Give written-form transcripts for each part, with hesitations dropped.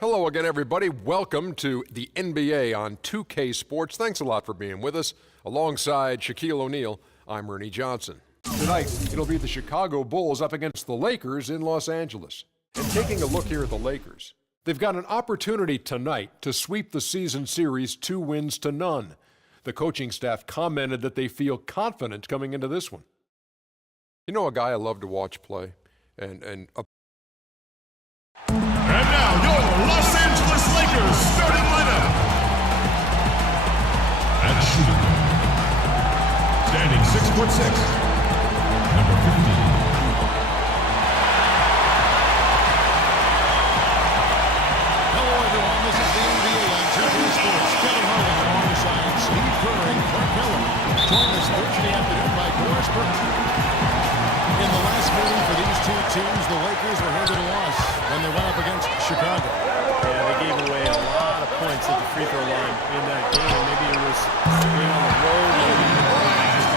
Hello again, everybody. Welcome to the NBA on 2K Sports. Thanks a lot for being with us. Alongside Shaquille O'Neal, I'm Ernie Johnson. Tonight, it'll be the Chicago Bulls up against the Lakers in Los Angeles. And taking a look here at the Lakers, they've got an opportunity tonight to sweep the season series 2-0. The coaching staff commented that they feel confident coming into this one. You know a guy I love to watch play? And now, your Los Angeles Lakers starting lineup. At shooting guard, standing 6'6", number 15. Hello, everyone. This is the NBA on 2K Sports. Kevin Harlan alongside Steve Kerr and Clark Miller. Joined this Thursday afternoon by Doris Burke. In the last meeting for these two teams, the Lakers were handed a loss when they went up against Chicago. Yeah, they gave away a lot of points at the free throw line in that game. Maybe it was being on the road, maybe just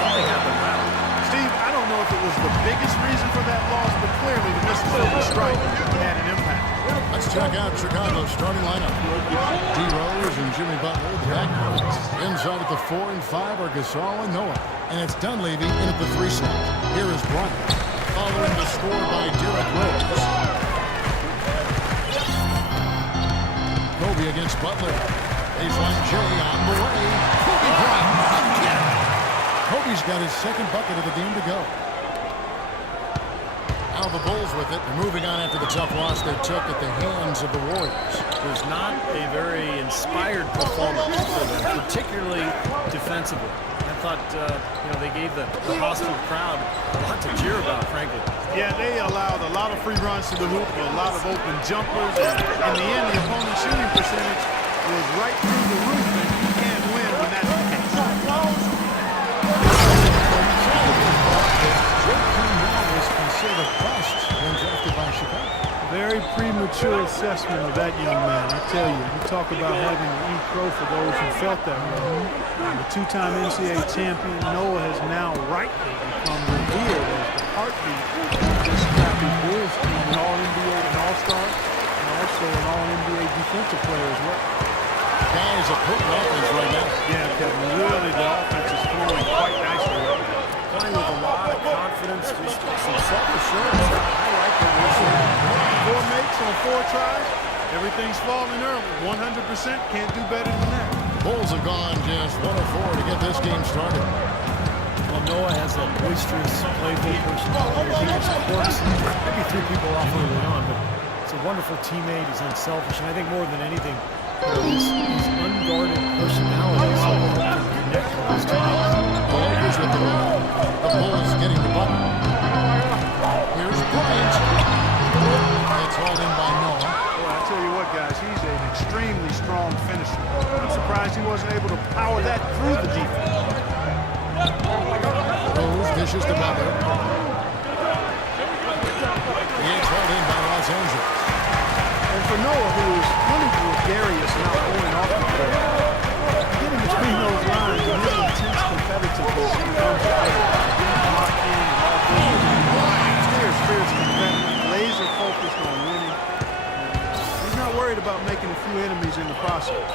something happened loud. Steve, I don't know if it was the biggest reason for that loss, but clearly the Mississippi strike had an impact. Let's check out Chicago's starting lineup. D. Rose and Jimmy Butler, the backcourt. Inside at the 4 and 5 are Gasol and Noah. And it's Dunleavy in at the 3 slot. Here is Bryant, following the score by Derrick Rose. Kobe against Butler. Baseline J on the way. Kobe Bryant again. Kobe's got his second bucket of the game to go. Now the Bulls with it. They're moving on after the tough loss they took at the hands of the Warriors. It was not a very inspired performance for them, particularly defensively. I thought, they gave the hostile crowd a lot to cheer about, frankly. Yeah, they allowed a lot of free runs to the hoop, a lot of open jumpers, and in the end, the opponent's shooting percentage was right through the roof, and you can't win when that's the case. Was considered a bust when drafted by Chicago. Very premature assessment of that young man, I tell you. You talk about having to eat crow for those who felt that way. The two-time NCAA champion, Noah, has now rightly become revered as the heartbeat of this crappy Bulls team, an All-NBA and All-Star, and also an All-NBA defensive player as well. Guys are putting offense right now. Yeah, Kevin, really the offense is flowing quite nicely right now. Playing with a lot of confidence, just some self-assurance. I like what we're seeing. 4 makes on 4 tries. Everything's falling early. 100% can't do better than that. Bulls have gone just 1 of 4 to get this game started. Well, Noah has that boisterous, playful personality. He just quirks maybe threw people off early on, but he's a wonderful teammate. He's unselfish, and I think more than anything, his unguarded personality is something that can connect with his teammates. The Lakers with the ball. The Bulls getting the button. Here's Bryant. It's hauled in by Noah. Well, I tell you what, guys, he's an extremely strong finisher. I'm surprised he wasn't able to power that through the defense. Rose dishes to Butler. It's hauled in by Los Angeles. And for Noah, who is really gregarious and outgoing off the court, getting between those lines and his intense competitiveness becomes locked in and all things. Clear spirits competitive, laser focused on winning. He's not worried about making a few enemies in the process.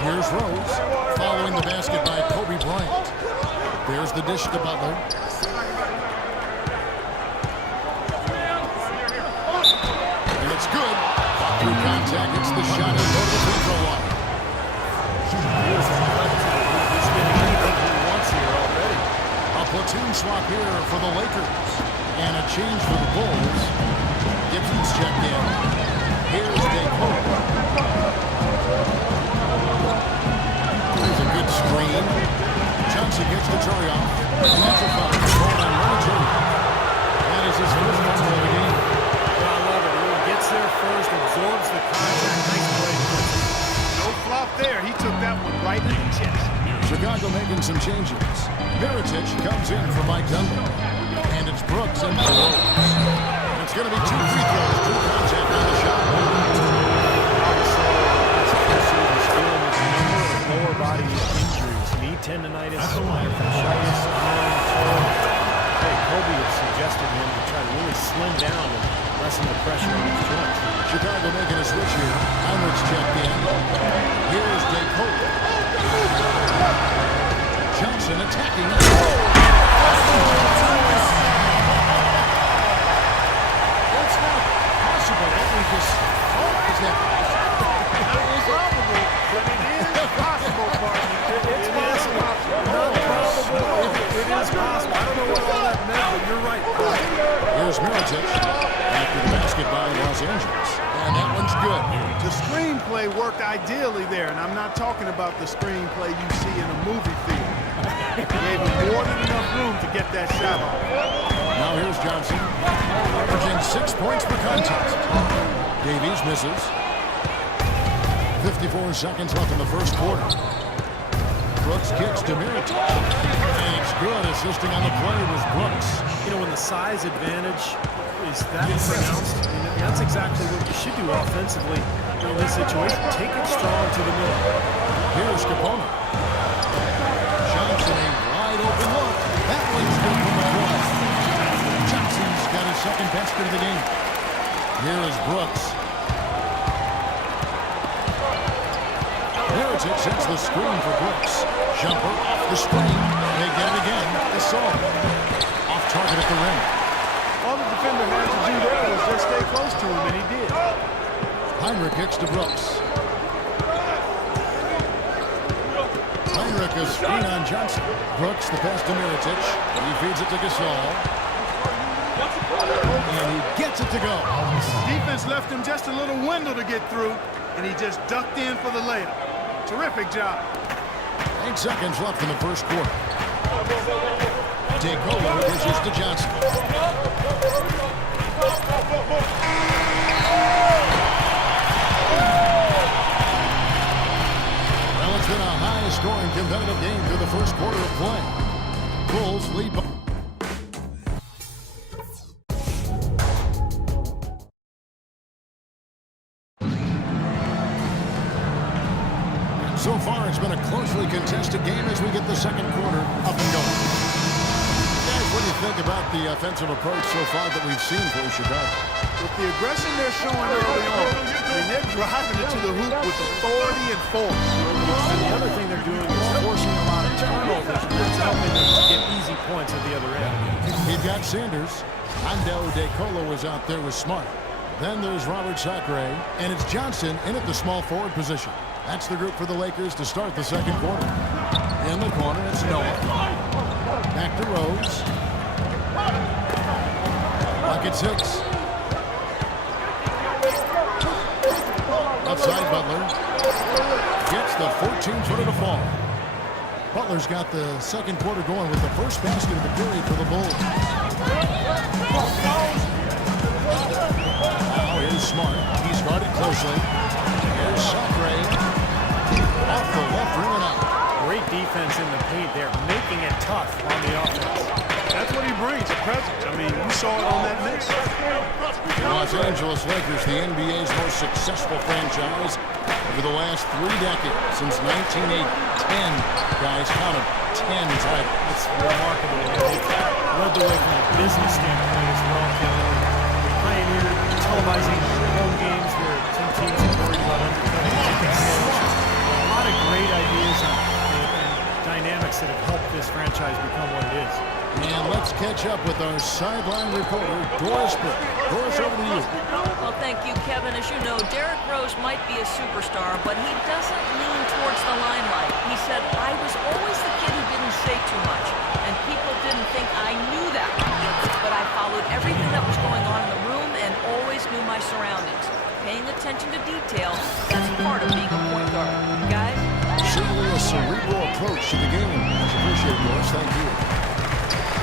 Here's Rose, following the basket by Kobe Bryant. There's the dish to Butler. And it's good. Through contact, it's the shot and go to the free throw line. He's getting anything he wants here already. A platoon swap here for the Lakers. And a change for the Bulls. Gibson's checked in. Here's DeCote. There's a good screen. Johnson gets the try off. And that's a foul. Ball on Roger. That is his first foul of the game. I love it. He gets there first, absorbs the contact. Nice play. No flop there. He took that one right in the chest. Chicago making some changes. Mirotic comes in for Mike Dunleavy. And it's Brooks in for Rose. It's going to be 2 free throws. True contact on the shot. Lower body injuries, knee tendonitis, fasciitis, Hey, Kobe had suggested him to try to really slim down and lessen the pressure on his joints. Chicago making a switch here. Heinrich's checked in. Here's DeColo. Johnson attacking. It's not possible that we just... Oh, is that... Probable, but it is possible, partner. It's possible. Not probable. It is possible. I don't know what all that meant, but you're right. Here's Mirotic after the basket by Los Angeles. And that one's good. The screenplay worked ideally there, and I'm not talking about the screenplay you see in a movie theater. Gave him more than enough room to get that shot off. Now here's Johnson, averaging 6 points per contest. Davies misses. 54 seconds left in the first quarter. Brooks kicks to Mirotic. And it's good. Assisting on the play was Brooks. You know, when the size advantage is that pronounced, I mean, that's exactly what you should do offensively in this situation. Take it strong to the middle. Here's Capone. Johnson, a wide open look. That one's good from the corner. Johnson's got his second basket of the game. Here is Brooks. Mirotic sets the screen for Brooks. Jumper off the screen. They get it again. Gasol. Off target at the rim. All the defender had to do there was just stay close to him, and he did. Heinrich kicks to Brooks. Heinrich a screen on Johnson. Brooks the pass to Mirotic. He feeds it to Gasol. And he gets it to go. Defense left him just a little window to get through, and he just ducked in for the layup. Terrific job. 8 seconds left in the first quarter. DeColo dishes to Johnson. Well, it's been a high-scoring competitive game through the first quarter of play. Bulls lead by... So far, it's been a closely contested game as we get the second quarter up and going. Guys, what do you think about the offensive approach so far that we've seen for Chicago? With the aggression they're showing early on, I mean, they're driving it to the hoop with authority and force. And the other thing they're doing is forcing a lot of turnovers, and that's helping them to get easy points at the other end. You've got Sanders. Hondo DeColo was out there with Smart. Then there's Robert Sacre, and it's Johnson in at the small forward position. That's the group for the Lakers to start the second quarter. In the corner, it's Noah. Back to Rose. Pocket 6. Outside Butler. Gets the 14-footer to fall. Butler's got the second quarter going with the first basket of the period for the Bulls. Now here's Smart. He's guarded closely. Here's Sacre. Off the left rim and out. Great defense in the paint there, making it tough on the offense. That's what he brings, a presence. I mean, you saw it on that miss. The Los Angeles Lakers, the NBA's most successful franchise over the last 3 decades, since 1980. 10, guys, count them, 10 titles. It's remarkable. They've led the way from a business standpoint as well. They pioneered televising home games where some teams are worried about undercutting ticket sales. A lot of great ideas and dynamics that have helped this franchise become what it is. And let's catch up with our sideline reporter, Doris Burke. Doris, over to you. Well, thank you, Kevin. As you know, Derrick Rose might be a superstar, but he doesn't lean towards the limelight. He said, I was always the kid who didn't say too much, and people didn't think I knew that much. But I followed everything that was going on in the room and always knew my surroundings. Paying attention to detail, that's part of being a point guard. Guys? Certainly a cerebral approach to the game. Much appreciated, Doris. Thank you.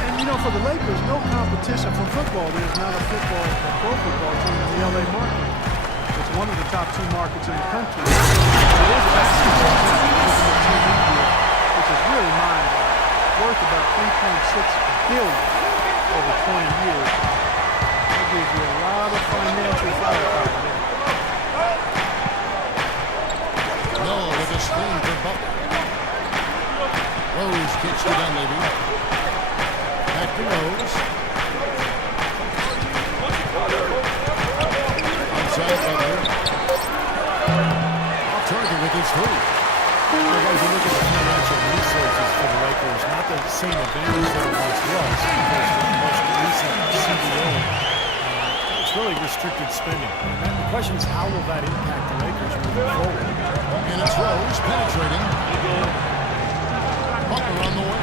And, you know, for the Lakers, no competition for football. There's not a pro football team in the L.A. market. It's one of the top 2 markets in the country. It is a basketball team, which is really mind-boggling. Worth about $3.6 billion over 20 years. That gives you a lot of financial firepower there. Noah with a screen for Butler. Rose kicks to Dunleavy. Back to Rose. Outside Butler. leads 3. Guys, you look at the financial resources for the Lakers, not the same advantage that it once was because of the most recent CBO. It's really restricted spending. And the question is, how will that impact the Lakers moving forward? And it's Rose penetrating. Butler on the way.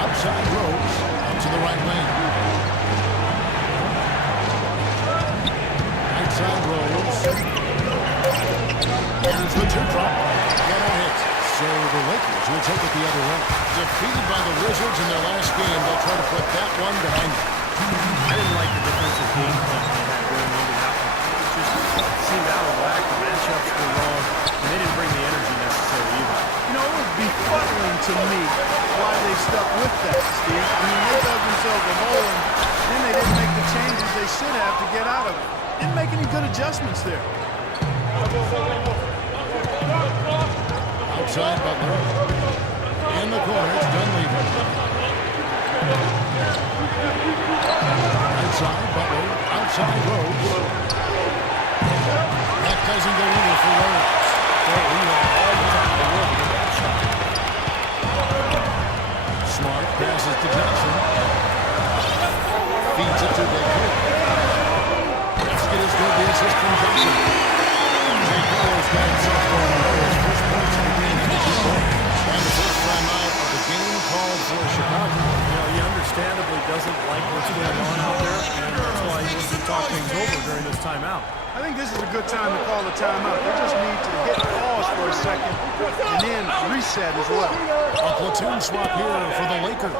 Outside Rose, out to the right lane. Outside Rose. Here's the 2-drop. Get a hit. So the Lakers will take it the other way. Defeated by the Wizards in their last game, they'll try to put that one behind them. I didn't like the defensive game plan they had going into that one. It just seemed out of whack. The matchups were wrong, and they didn't bring the energy necessary either. You know, it was befuddling to me why they stuck with that, Steve. I mean, they dug themselves a hole, and then they didn't make the changes they should have to get out of it. Didn't make any good adjustments there. Outside Butler. In the corner, it's Dunleavy. Outside Butler. Outside Rose. That doesn't go either for Rose. Smart passes to Johnson. Feeds it to DeColo. Basket is good. The assist from Johnson. DeColo's got himself going on his first points of the game. And the first time out of the game called for Chicago. You know, he understandably doesn't like what's going on out there, and that's why he wants to talk things over during this timeout. I think this is a good time to call a timeout. They just need to hit pause for a second and then reset as well. A platoon swap here for the Lakers.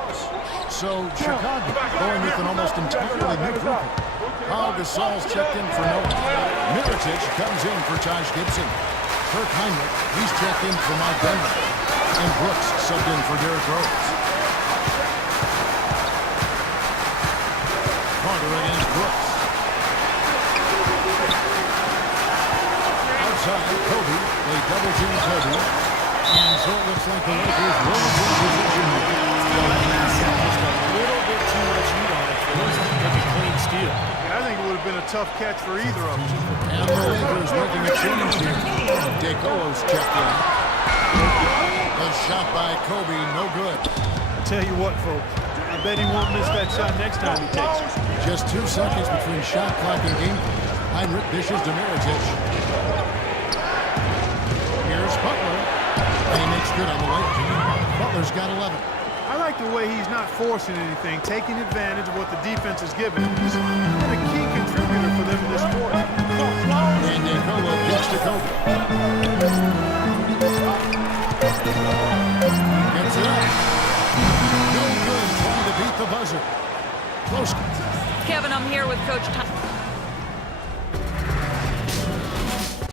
So Chicago going with an almost entirely new group. Pau Gasol's checked in for Noah. Mirotic comes in for Taj Gibson. Kirk Heinrich, he's checked in for Mike Denver. And Brooks subbed in for Derrick Rose. Carter against Brooks. Outside, Kobe. They double team Kobe. And so it looks like the Lakers will be in position here. Just a little bit too much heat on it for this to take a clean steal. Yeah, I think it would have been a tough catch for either of them. And the Lakers making a change here. DeColo's checked in. The shot by Kobe, no good. I tell you what, folks, I bet he won't miss that shot next time he takes it. Just 2 seconds between shot clock and game. Heinrich dishes to Mirotic. Here's Butler. And he makes good on the way. Butler's got 11. I like the way he's not forcing anything, taking advantage of what the defense is giving him. He's been a key contributor for them in this sport. And DeColo gets to Kobe. Gets it up. No good trying to beat the buzzer. Close. Kevin, I'm here with Coach Tom.